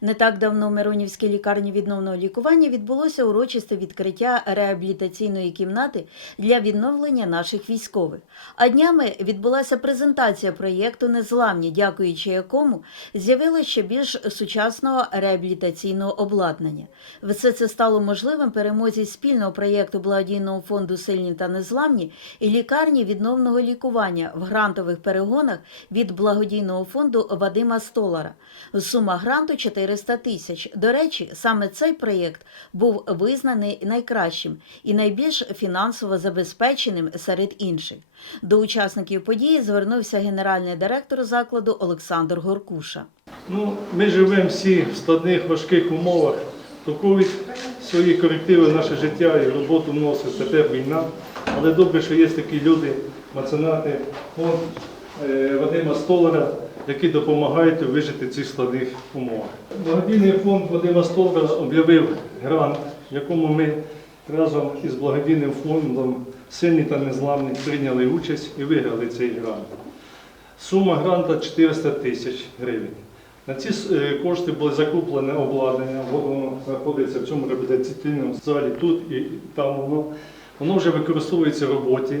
Не так давно в Миронівській лікарні відновного лікування відбулося урочисте відкриття реабілітаційної кімнати для відновлення наших військових. А днями відбулася презентація проєкту Незламні, дякуючи якому з'явилося ще більш сучасного реабілітаційного обладнання. Все це стало можливим перемозі спільного проєкту благодійного фонду Сильні та Незламні і лікарні відновного лікування в грантових перегонах від благодійного фонду Вадима Столара. Сума гранту 400 тисяч. До речі, саме цей проєкт був визнаний найкращим і найбільш фінансово забезпеченим серед інших. До учасників події звернувся генеральний директор закладу Олександр Горкуша. Ну, ми живемо всі в складних, важких умовах. То ковід свої корективи наше життя і роботу вносить, тепер війна. Але добре, що є такі люди, е, Вадима Столара, які допомагають вижити цих складних умовах. Благодійний фонд Вадима Столара об'явив грант, в якому ми разом із благодійним фондом Сильні та незламні прийняли участь і виграли цей грант. Сума гранта 400 тисяч гривень. На ці е, кошти було закуплене обладнання, воно знаходиться в цьому реабілітаційному залі тут і там воно. Воно вже використовується в роботі.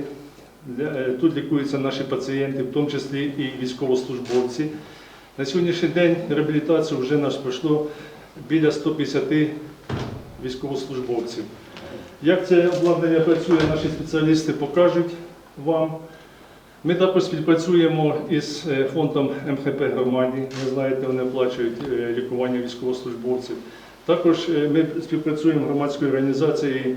Е, Тут лікуються наші пацієнти, в тому числі і військовослужбовці. На сьогоднішній день реабілітацію вже нас пройшло біля 150 військовослужбовців. Як це обладнання працює, наші спеціалісти покажуть вам. Ми також співпрацюємо із е, фондом МХП громаді. Ви знаєте, вони оплачують е, лікування військовослужбовців. Також ми співпрацюємо з громадською організацією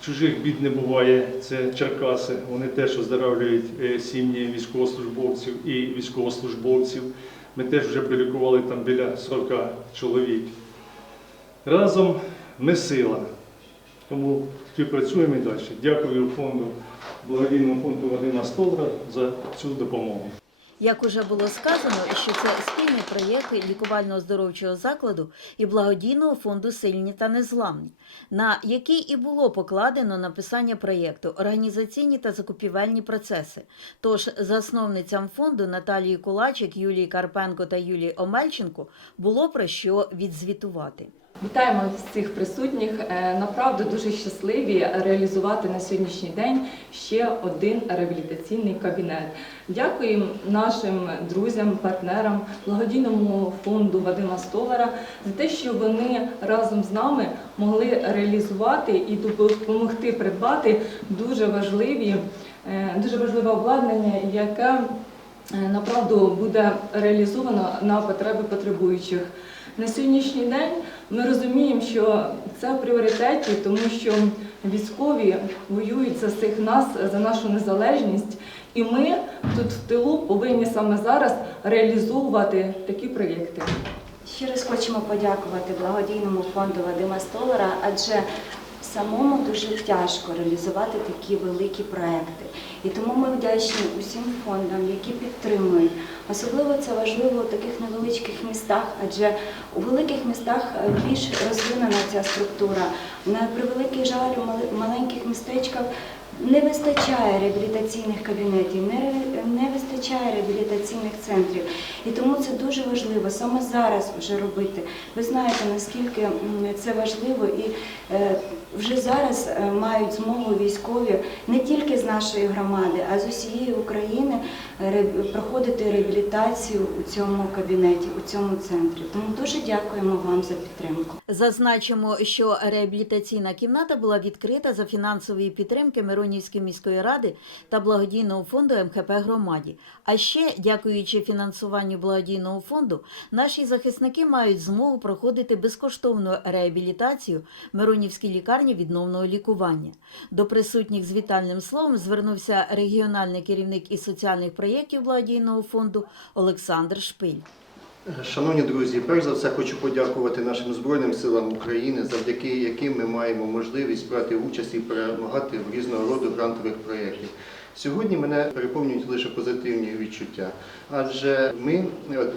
Чужих бід не буває. Це Черкаси. Вони теж оздоравлюють е, сім'ї військовослужбовців і військовослужбовців. Ми теж вже прилікували там біля 40 чоловік. Разом ми сила. Тому співпрацюємо і далі. Дякую фонду, благодійному фонду Вадима Столра за цю допомогу. Як уже було сказано, що це спільний проєкт лікувально-оздоровчого закладу і благодійного фонду Сильні та Незламні, на який і було покладено написання проєкту, організаційні та закупівельні процеси. Тож засновницям фонду Наталії Кулачик, Юлії Карпенко та Юлії Омельченко було про що відзвітувати. Вітаємо всіх присутніх. Е, Направду дуже щасливі реалізувати на сьогоднішній день ще один реабілітаційний кабінет. Дякуємо нашим друзям, партнерам, благодійному фонду Вадима Столара за те, що вони разом з нами могли реалізувати і допомогти придбати дуже важливі, е, дуже важливе обладнання, яке е, направду буде реалізовано на потреби потребуючих. На сьогоднішній день ми розуміємо, що це в пріоритеті, тому що військові воюють за всіх нас, за нашу незалежність, і ми тут в тилу повинні саме зараз реалізовувати такі проєкти. Ще раз хочемо подякувати благодійному фонду Вадима Столера, адже самому дуже тяжко реалізувати такі великі проекти. І тому ми вдячні усім фондам, які підтримують. Особливо це важливо у таких невеличких містах, адже у великих містах е, більш розвинена ця структура. На превеликий жаль, у маленьких містечках не вистачає реабілітаційних кабінетів, не, не вистачає реабілітаційних центрів. І тому це дуже важливо саме зараз вже робити. Ви знаєте, наскільки це важливо, і е, вже зараз е, мають змогу військові не тільки нашої громади, а з усієї України проходити реабілітацію у цьому кабінеті, у цьому центрі. Тому дуже дякуємо вам за підтримку. Зазначимо, що реабілітаційна кімната була відкрита за фінансової підтримки Миронівської міської ради та благодійного фонду МХП громаді. А ще, дякуючи фінансуванню благодійного фонду, наші захисники мають змогу проходити безкоштовну реабілітацію Миронівській лікарні відновного лікування. До присутніх з вітальним словом звернувся регіональний керівник із соціальних проєктів благодійного фонду Олександр Шпиль. Шановні друзі, перш за все хочу подякувати нашим Збройним силам України, завдяки яким ми маємо можливість брати участь і перемагати в різного роду грантових проєктів. Сьогодні мене переповнюють лише позитивні відчуття, адже ми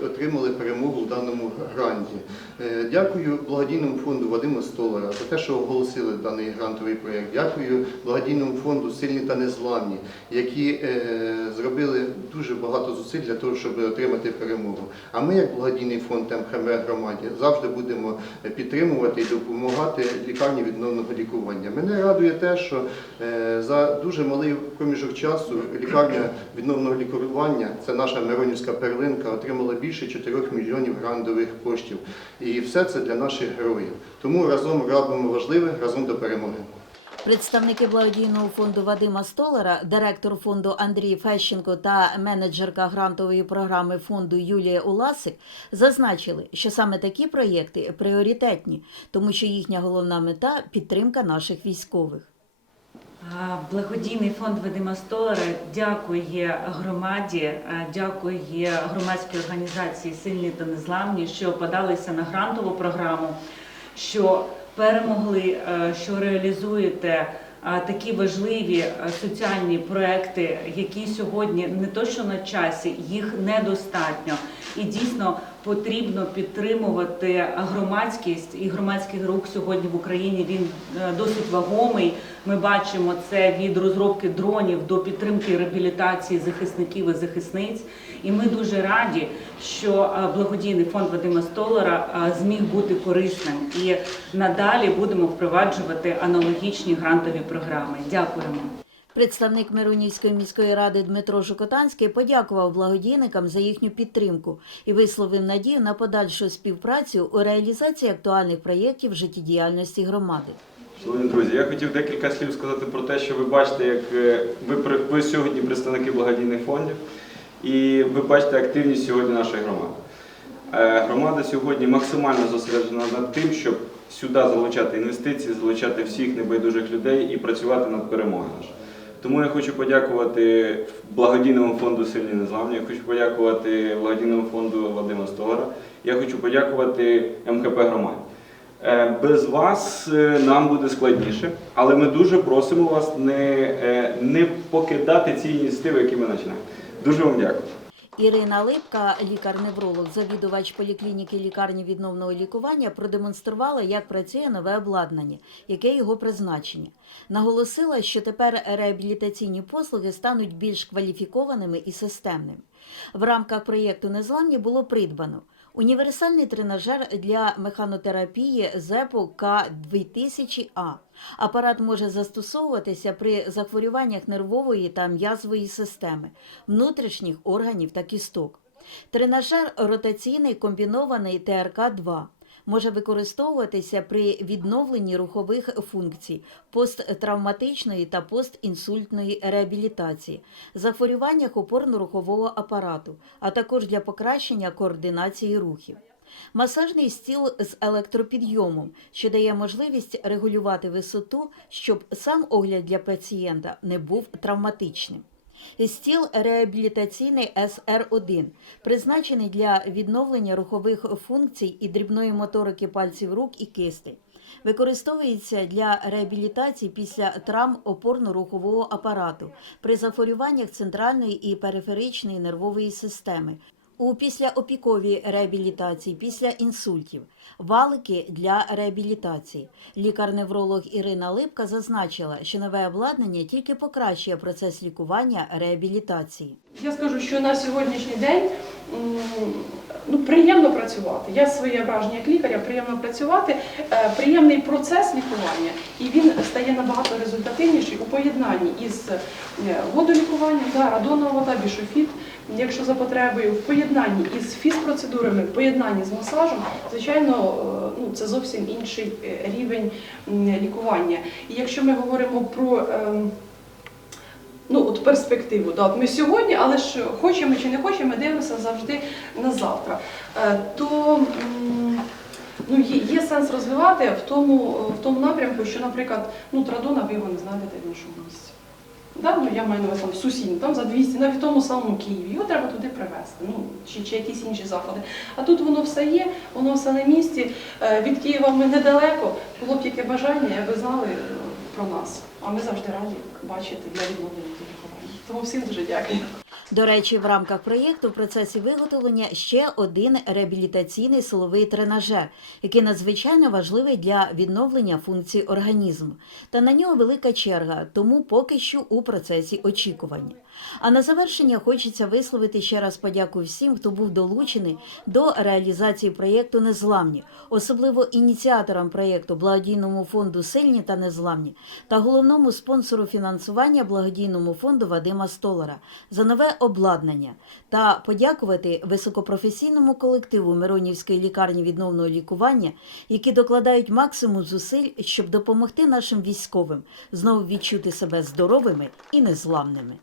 отримали перемогу в даному гранті. Е, Дякую благодійному фонду Вадима Столара за те, що оголосили даний грантовий проєкт. Дякую благодійному фонду Сильні та Незламні, які е, зробили дуже багато зусиль для того, щоб отримати перемогу. А ми, як благодійний фонд МХМ громаді, завжди будемо підтримувати і допомагати лікарні відновного лікування. Мене радує те, що е, за дуже малий проміжок часу лікарня відновного лікування, це наша Миронівська перлинка, отримала більше 4 мільйонів грантових коштів. І все це для наших героїв. Тому разом робимо важливе, разом до перемоги. Представники благодійного фонду Вадима Столара, директор фонду Андрій Фещенко та менеджерка грантової програми фонду Юлія Уласик зазначили, що саме такі проєкти пріоритетні, тому що їхня головна мета підтримка наших військових. Благодійний фонд Вадима Столара дякує громаді, дякує громадській організації Сильні та Незламні, що подалися на грантову програму, що перемогли, що реалізуєте такі важливі соціальні проекти, які сьогодні не то що на часі, їх недостатньо. І дійсно потрібно підтримувати громадськість і громадський рух сьогодні в Україні. Він е, досить вагомий. Ми бачимо це від розробки дронів до підтримки реабілітації захисників і захисниць. І ми дуже раді, що е, благодійний фонд Вадима Столара е, зміг бути корисним. І надалі будемо впроваджувати аналогічні грантові програми. Дякуємо. Представник Миронівської міської ради Дмитро Жукотанський подякував благодійникам за їхню підтримку і висловив надію на подальшу співпрацю у реалізації актуальних проєктів життєдіяльності громади. Шановні друзі, я хотів декілька слів сказати про те, що ви бачите, як е, ви, ви сьогодні представники благодійних фондів, і ви бачите активність сьогодні нашої громади. Е, Громада сьогодні максимально зосереджена над тим, щоб сюди залучати інвестиції, залучати всіх небайдужих людей і працювати над перемогою нашою. Тому я хочу подякувати благодійному фонду Сильні Незламні, я хочу подякувати благодійному фонду Вадима Столара, я хочу подякувати МХП громаді. Е, Без вас е, нам буде складніше, але ми дуже просимо вас не, е, не покидати ці ініціативи, які ми починаємо. Дуже вам дякую. Ірина Липка, лікар-невролог, завідувач поліклініки лікарні відновного лікування, продемонструвала, як працює нове обладнання, яке його призначення. Наголосила, що тепер реабілітаційні послуги стануть більш кваліфікованими і системними. В рамках проєкту Незламні було придбано універсальний тренажер для механотерапії ЗЕПу К2000А. Апарат може застосовуватися при захворюваннях нервової та м'язової системи, внутрішніх органів та кісток. Тренажер ротаційний комбінований ТРК-2 може використовуватися при відновленні рухових функцій, посттравматичної та постінсультної реабілітації, захворюваннях опорно-рухового апарату, а також для покращення координації рухів. Масажний стіл з електропідйомом, що дає можливість регулювати висоту, щоб сам огляд для пацієнта не був травматичним. Стіл реабілітаційний СР1, призначений для відновлення рухових функцій і дрібної моторики пальців рук і кисти. Використовується для реабілітації після травм опорно-рухового апарату при захворюваннях центральної і периферичної нервової системи, у післяопіковій реабілітації після інсультів, валики для реабілітації. Лікар-невролог Ірина Липка зазначила, що нове обладнання тільки покращує процес лікування реабілітації. Я скажу, що на сьогоднішній день ну, приємно працювати. Я своє враження як лікаря, приємно працювати, Е, приємний процес лікування, і він стає набагато результативніший у поєднанні із е, водолікуванням, да, радонова вода, бішофіт, якщо за потребою, в поєднанні із фізпроцедурами, в поєднанні з масажем, звичайно, е, ну, це зовсім інший е, рівень лікування. І якщо ми говоримо про ем, ну, от перспективу. Да, от ми сьогодні, але ж хочемо чи не хочемо, ми дивимося завжди на завтра. Е, То ну, є, сенс розвивати в тому, в тому напрямку, що, наприклад, ну, традона ви його не знайдете в іншому місці. Да, ну, я маю на увазі там сусідні, там за 200, навіть в тому самому Києві. Його треба туди привезти, ну, чи, чи якісь інші заходи. А тут воно все є, воно все на місці. Е, Від Києва ми недалеко. Було б яке бажання, аби знали е, про нас. А ми завжди раді бачити для відновлення лікування. Тому всім дуже дякую. До речі, в рамках проєкту в процесі виготовлення ще один реабілітаційний силовий тренажер, який надзвичайно важливий для відновлення функцій організму. Та на нього велика черга, тому поки що у процесі очікування. А на завершення хочеться висловити ще раз подяку всім, хто був долучений до реалізації проєкту Незламні, особливо ініціаторам проєкту благодійному фонду Сильні та Незламні та головному спонсору фінансування благодійному фонду Вадима Столара за нове обладнання та подякувати високопрофесійному колективу Миронівської лікарні відновного лікування, які докладають максимум зусиль, щоб допомогти нашим військовим знову відчути себе здоровими і незламними.